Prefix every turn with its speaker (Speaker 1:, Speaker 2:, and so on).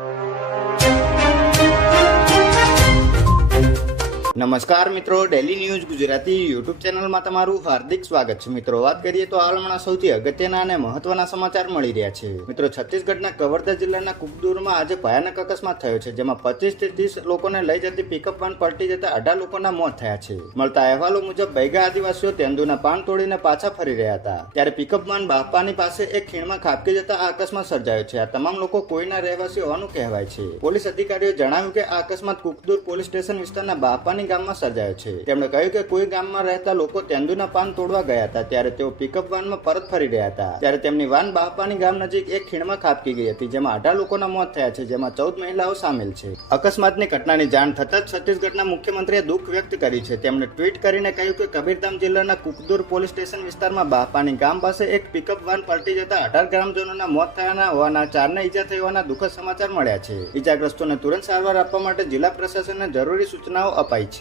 Speaker 1: you. નમસ્કાર મિત્રો daily news Gujarati YouTube ચેનલમાં તમારું હાર્દિક સ્વાગત છે. મિત્રો, વાત કરીએ તો હાલ સૌથી અગત્યના અને મહત્વના સમાચાર મળી રહ્યા છે. મિત્રો, છત્તીસગઢના કવરદા જિલ્લાના કુકદુરમાં આજે ભયાનક અકસ્માત થયો છે, જેમાં પચીસથી ત્રીસ લોકોને લઈ જતી પિકઅપ વાન પલટી જતા અઢાર લોકોના મોત થયા છે. મળતા અહેવાલો મુજબ ભેગા આદિવાસીઓ તેંદુના પાન તોડીને પાછા ફરી રહ્યા હતા. ત્યારે પિકઅપ વાન બાપાની પાસે એક ખીણમાં ખાબકી જતા આ અકસ્માત સર્જાયો છે. આ તમામ લોકો કોઈના રહેવાસી હોવાનું કહેવાય છે. પોલીસ અધિકારીઓ જણાવ્યું કે આ અકસ્માત કુકદુર પોલીસ સ્ટેશન વિસ્તારના બાપાની ગામમાં સર્જાયો છે. તેમણે કહ્યું કે કોઈ ગામમાં રહેતા લોકો તેંદુના પાન તોડવા ગયા હતા, ત્યારે તેઓ પિકઅપ વાનમાં પરત ફરી રહ્યા હતા. ત્યારે તેમની વાન બાપાની ગામ નજીક એક ખીણમાં ખાબકી ગઈ હતી, જેમાં અઢાર લોકોના મોત થયા છે, જેમાં ચૌદ મહિલાઓ સામેલ છે. અકસ્માતની ઘટનાની જાણ થતાં જ છત્તીસગઢના મુખ્યમંત્રીએ દુઃખ વ્યક્ત કરી છે. તેમણે ટ્વીટ કરીને કહ્યું કે કબીરધામ જિલ્લાના કુકદુર પોલીસ સ્ટેશન વિસ્તારમાં બાપાની ગામ પાસે એક પિકઅપ વાન પલટી જતા અઢાર ગ્રામજનોના મોત થયાના હોવાના ચારને ઈજા થઈ હોવાના દુઃખદ સમાચાર મળ્યા છે. ઈજાગ્રસ્તોને તુરંત સારવાર આપવા માટે જિલ્લા પ્રશાસનને જરૂરી સૂચનાઓ અપાઈ છે.